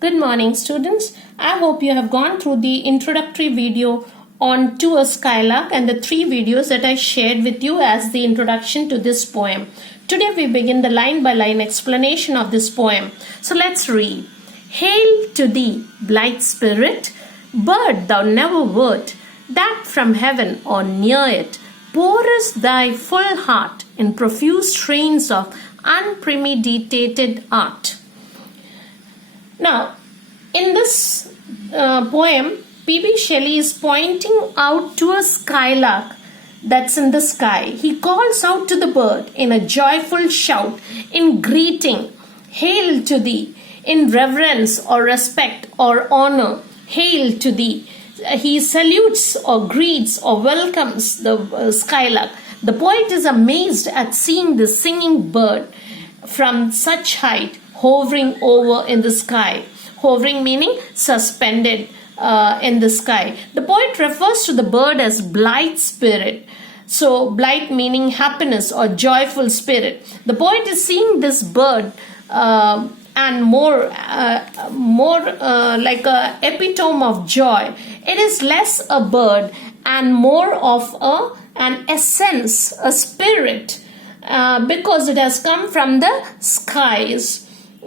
Good morning, students. I hope you have gone through the introductory video on To a Skylark and the 3 videos that I shared with you as the introduction to this poem. Today we begin the line-by-line explanation of this poem. So let's read. Hail to thee, blithe spirit, bird thou never wert, that from heaven or near it pourest thy full heart in profuse strains of unpremeditated art. Now, in this poem, P B Shelley is pointing out to a skylark that's in the sky. He calls out to the bird in a joyful shout, in greeting, hail to thee, in reverence or respect or honor, hail to thee. He salutes or greets or welcomes the skylark. The poet is amazed at seeing the singing bird from such height hovering over in the sky. Hovering meaning suspended in the sky. The poet refers to the bird as blithe spirit. So blithe meaning happiness or joyful spirit. The poet is seeing this bird and more like a epitome of joy. It is less a bird and more of an essence, a spirit, because it has come from the skies.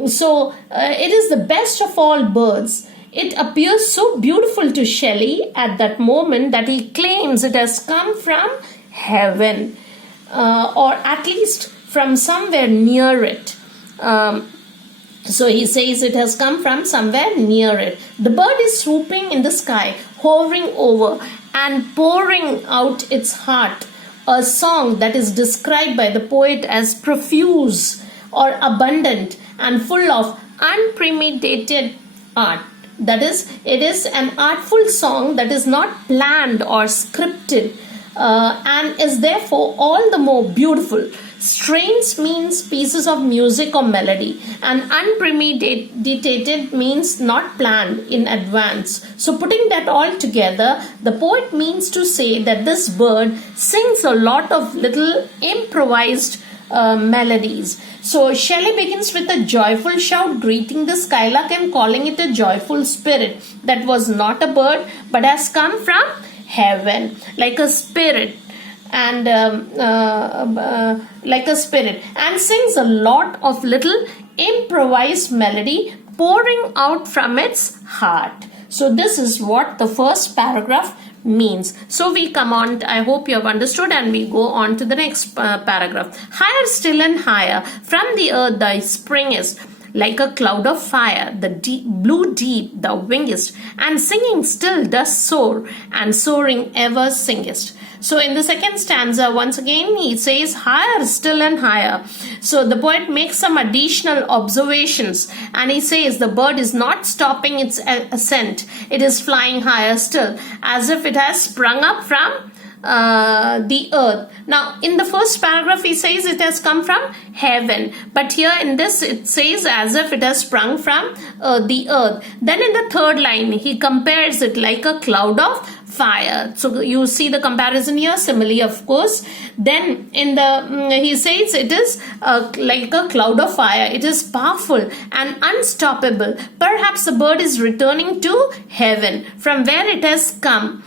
So it is the best of all birds. It appears so beautiful to Shelley at that moment that he claims it has come from heaven, or at least from somewhere near it. So he says it has come from somewhere near it. The bird is swooping in the sky, hovering over and pouring out its heart, a song that is described by the poet as profuse or abundant and full of unpremeditated art. That is, it is an artful song that is not planned or scripted and is therefore all the more beautiful. Strains means pieces of music or melody, and unpremeditated means not planned in advance. So putting that all together, the poet means to say that this bird sings a lot of little improvised melodies. So Shelley begins with a joyful shout greeting the skylark and calling it a joyful spirit that was not a bird but has come from heaven, like a spirit and like a spirit, and sings a lot of little improvised melody pouring out from its heart. So this is what the first paragraph means. So we come on, I hope you have understood, and we go on to the next paragraph. Higher still and higher from the earth thy spring is, like a cloud of fire, the blue deep thou wingest, and singing still dost soar, and soaring ever singest. So in the second stanza, once again, he says higher still and higher. So the poet makes some additional observations, and he says the bird is not stopping its ascent. It is flying higher still, as if it has sprung up from the earth. Now in the first paragraph he says it has come from heaven, but here in this it says as if it has sprung from the earth. Then in the third line he compares it like a cloud of fire. So you see the comparison here, simile of course. Then in the he says it is like a cloud of fire. It is powerful and unstoppable. Perhaps the bird is returning to heaven from where it has come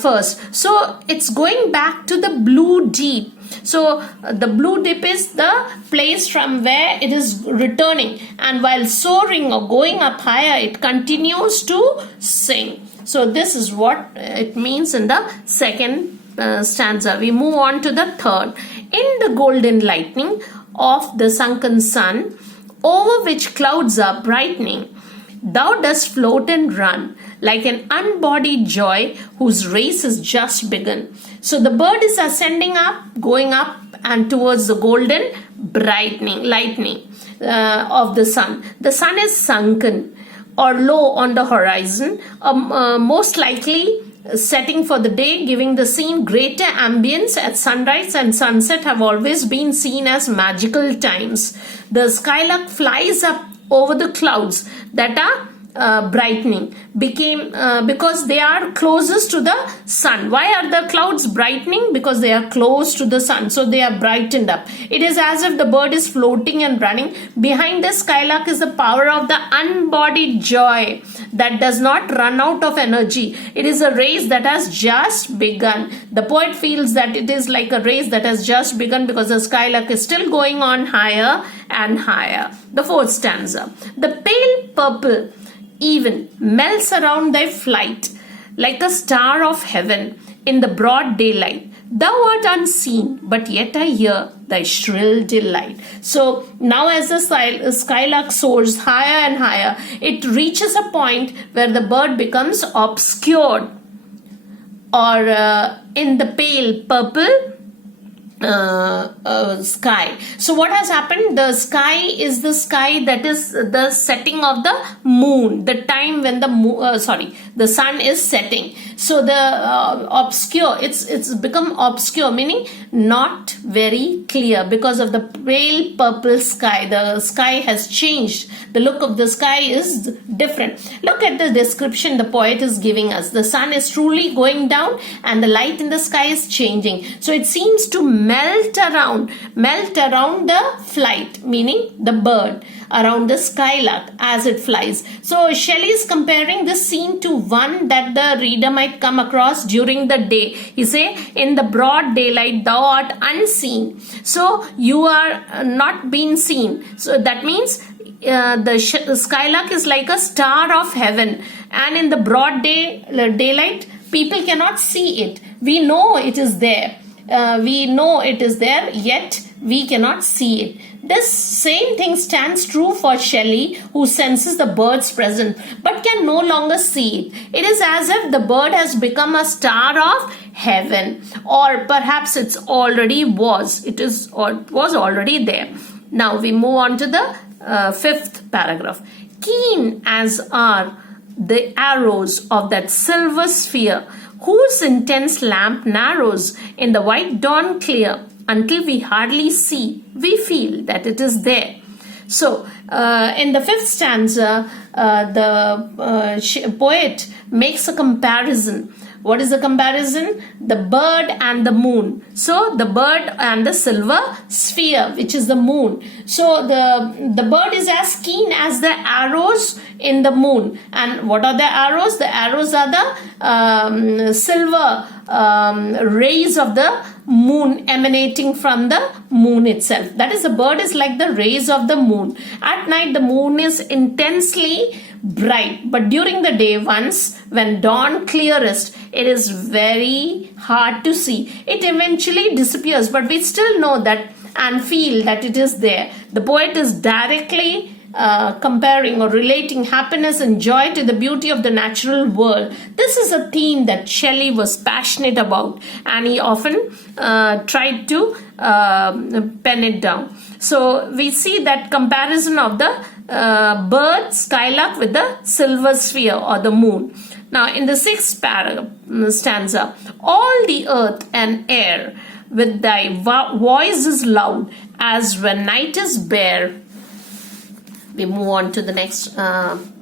first. So it's going back to the blue deep. So the blue deep is the place from where it is returning, and while soaring or going up higher it continues to sing. So this is what it means in the second stanza. We move on to the third. In the golden lightning of the sunken sun, over which clouds are brightening, thou dost float and run like an unbodied joy whose race is just begun. So the bird is ascending up, going up and towards the golden lightning of the sun. The sun is sunken or low on the horizon, most likely setting for the day, giving the scene greater ambience. At sunrise and sunset have always been seen as magical times. The skylark flies up over the clouds that are brightening became because they are closest to the sun. Why are the clouds brightening? Because they are close to the sun, so they are brightened up. It is as if the bird is floating and running. Behind the skylark is the power of the unbodied joy that does not run out of energy. It is a race that has just begun. The poet feels that it is like a race that has just begun because the skylark is still going on higher and higher. The fourth stanza. The pale purple even melts around thy flight like a star of heaven in the broad daylight. Thou art unseen, but yet I hear thy shrill delight. So now as the skylark soars higher and higher, it reaches a point where the bird becomes obscured or in the pale purple sky. So what has happened? The sky is the sky that is the setting of the moon, the time when the sun is setting. So the obscure, it's become obscure, meaning not very clear because of the pale purple sky. The sky has changed. The look of the sky is different. Look at the description the poet is giving us. The sun is truly going down and the light in the sky is changing. So it seems to melt around the flight, meaning the bird, around the skylark as it flies. So Shelley is comparing this scene to one that the reader might come across during the day. He say, in the broad daylight thou art unseen. So you are not being seen. So that means the skylark is like a star of heaven, and in the broad daylight people cannot see it. We know it is there. Yet we cannot see it. This same thing stands true for Shelley, who senses the bird's presence but can no longer see it. It is as if the bird has become a star of heaven, or perhaps it was already there. Now we move on to the fifth paragraph. Keen as are the arrows of that silver sphere, whose intense lamp narrows in the white dawn clear, until we hardly see, we feel that it is there. So, in the fifth stanza, the poet makes a comparison. What is the comparison? The bird and the moon. So, the bird and the silver sphere, which is the moon. So, the bird is as keen as the arrows in the moon. And what are the arrows? The arrows are the silver rays of the moon emanating from the moon itself. That is, the bird is like the rays of the moon. At night the moon is intensely bright, but during the day, once when dawn clearest, it is very hard to see. It eventually disappears, but we still know that and feel that it is there. The poet is directly comparing or relating happiness and joy to the beauty of the natural world. This is a theme that Shelley was passionate about, and he often tried to pen it down. So we see that comparison of the bird, skylark with the silver sphere or the moon. Now in the sixth stanza, all the earth and air with thy voice is loud, as when night is bare. We move on to the next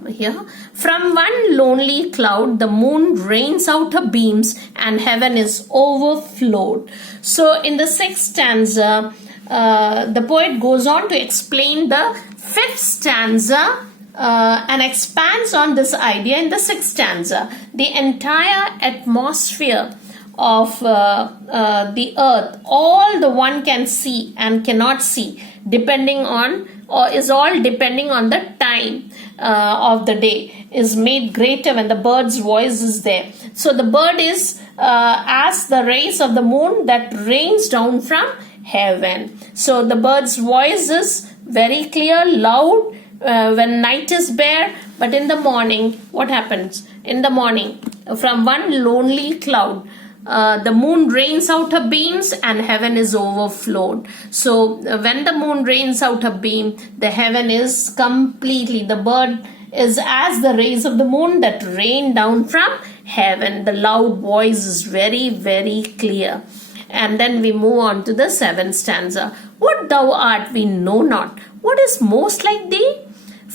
here. From one lonely cloud, the moon rains out her beams, and heaven is overflowed. So in the sixth stanza, the poet goes on to explain the fifth stanza and expands on this idea in the sixth stanza. The entire atmosphere of the earth, all the one can see and cannot see, depending on, or is all depending on the time of the day, is made greater when the bird's voice is there. So the bird is as the rays of the moon that rains down from heaven. So the bird's voice is very clear, loud when night is bare, but in the morning, what happens? In the morning, from one lonely cloud, the moon rains out her beams and heaven is overflowed. So when the moon rains out her beam, the heaven is completely, the bird is as the rays of the moon that rain down from heaven. The loud voice is very, very clear. And then we move on to the seventh stanza. What thou art we know not. What is most like thee?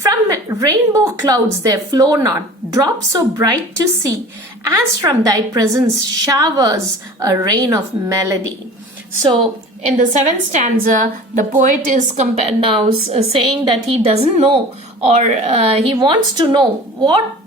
From rainbow clouds there flow not drops so bright to see, as from thy presence showers a rain of melody. So in the seventh stanza, the poet is now saying that he doesn't know, or he wants to know what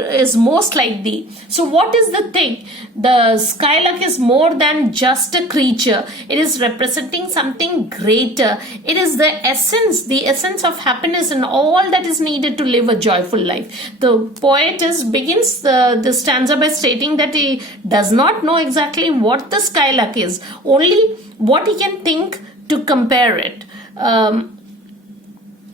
is most like thee. So what is the thing? The skylark is more than just a creature. It is representing something greater. It is the essence of happiness and all that is needed to live a joyful life. The poet begins the stanza by stating that he does not know exactly what the skylark is, only what he can think to compare it.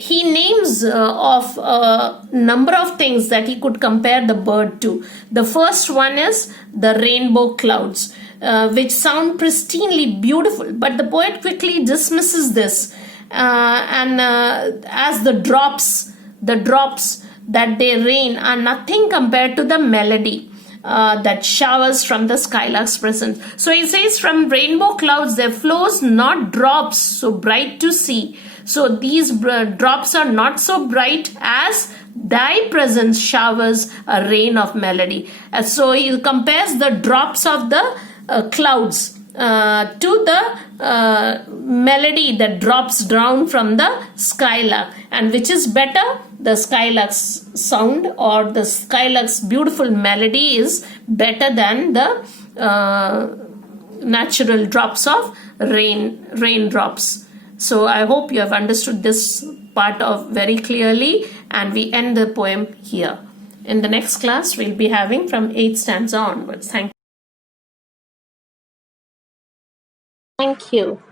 He names of a number of things that he could compare the bird to. The first one is the rainbow clouds, which sound pristinely beautiful, but the poet quickly dismisses this as the drops that they rain are nothing compared to the melody that showers from the skylark's presence. So he says, from rainbow clouds there flows not drops so bright to see. So these drops are not so bright as thy presence showers a rain of melody. So he compares the drops of the clouds to the melody that drops down from the skylark. And which is better? The skylark's sound or the skylark's beautiful melody is better than the natural drops of raindrops. So I hope you have understood this part of very clearly, and we end the poem here. In the next class, we'll be having from 8th stanza onwards. Thank you.